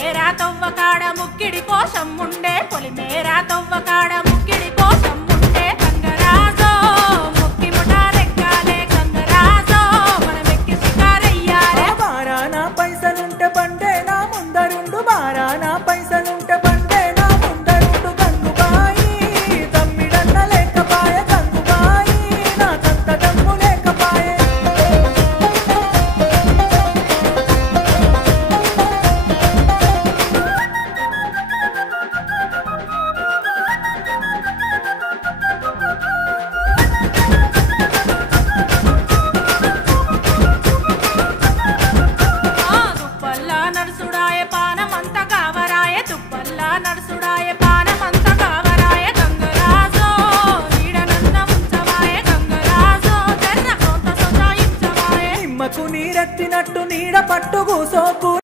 పొలిమేర తవ్వకాడ ముక్కిడి కోసం ఉండే పొలిమేర తవ్వకాడ ముక్కిడి కోసం ఉండే గంగరాజో ముక్కి ముఠారెక్కాలే గంగరాజో మనమెక్కి షికారయ్యాలే బారానా పైసలుంటే బండే నా ముందరుండు బారానా పైసలుంటే బండే నా ముందరుండు గంగుబాయి తమ్మిడన్న లేకపాయ గంగుబాయి నా కంత దమ్ము లేకపాయే తుప్పల్లా నడుసుడాయే పానమంత కావరాయే తుప్పల్లా నడుసుడాయే